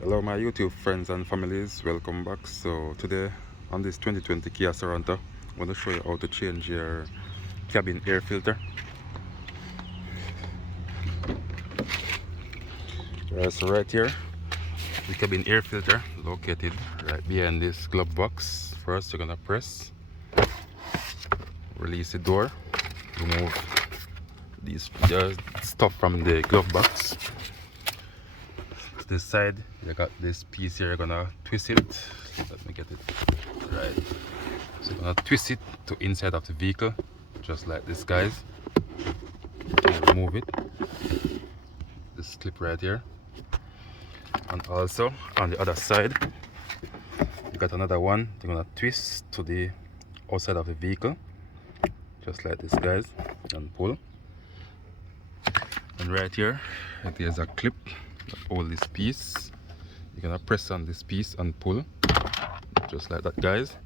Hello my YouTube friends and families, welcome back. So today on this 2020 Kia Sorento, I'm going to show you how to change your cabin air filter. So right here, the cabin air filter located right behind this glove box. First you're going to press, release the door, remove these stuff from the glove box. To this side you got this piece here, you're gonna twist it. Let me get it right. So you're gonna twist it to inside of the vehicle, just like this, guys. And remove it. This clip right here. And also on the other side, you got another one. You're gonna twist to the outside of the vehicle, just like this, guys, and pull. And right here, there's a clip that holds this piece. You're gonna press on this piece and pull, just like that, guys.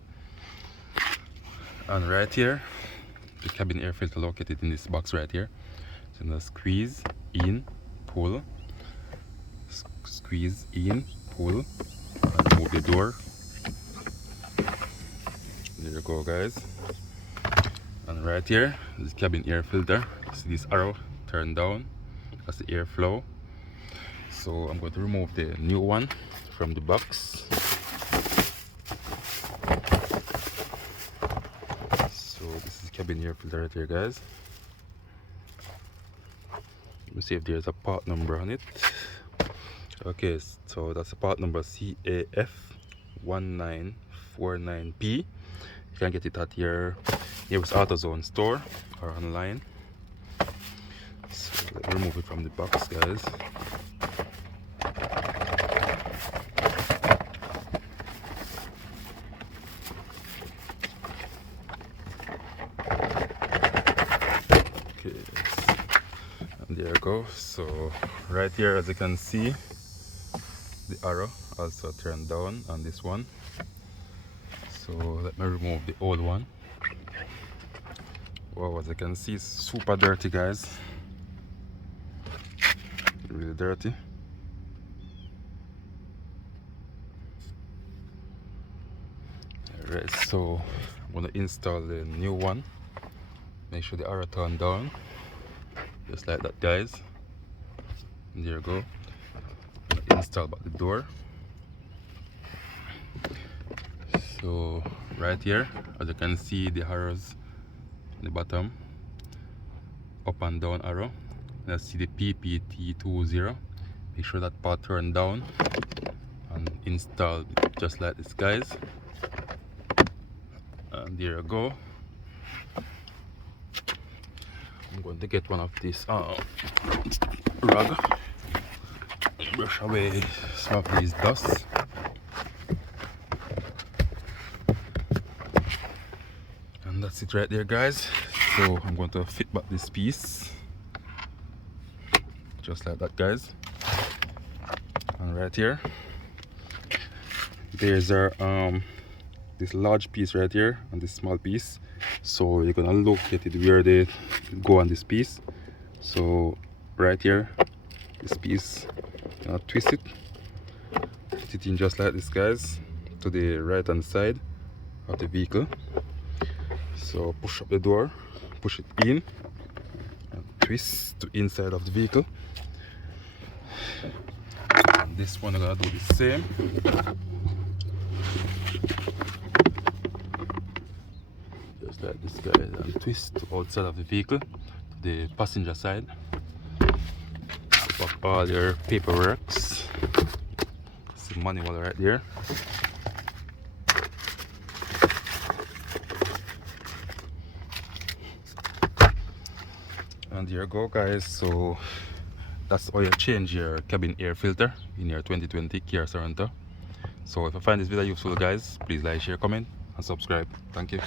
And right here, the cabin air filter located in this box right here. So now squeeze in, pull, squeeze in, pull, and move the door. There you go, guys. And right here, this cabin air filter. See this arrow turn down, that's the airflow. So I'm going to remove the new one from the box. So this is cabin air filter right here, guys. Let me see if there's a part number on it. Okay, so that's the part number CAF1949P. You can get it at your nearest AutoZone store or online. So let me remove it from the box, guys. Okay, and there you go. So right here, as you can see, the arrow also turned down on this one. So let me remove the old one. Wow, as you can see, it's super dirty, guys. Really dirty. Alright, so I'm gonna install the new one. Make sure the arrow turned down, just like that, guys. And there you go. Install back the door. So right here, as you can see, the arrows in the bottom, up and down arrow. Let's see the PPT20. Make sure that part turned down and install just like this, guys. And there you go. I'm going to get one of these rug, brush away some of these dust. And that's it right there, guys. So I'm going to fit back this piece, just like that, guys. And right here, there's our this large piece right here and this small piece. So you're gonna locate it where they go on this piece. So right here, this piece, you're gonna twist it, put it in just like this, guys, to the right hand side of the vehicle. So push up the door, push it in, and twist to inside of the vehicle. And this one I'm gonna do the same. Just like this, guys, and twist to outside of the vehicle, to the passenger side. Put up all your paperworks. It's the manual right there. And there you go, guys. So that's how you change your cabin air filter in your 2020 Kia Sorento. So if you find this video useful, guys, please like, share, comment, and subscribe. Thank you.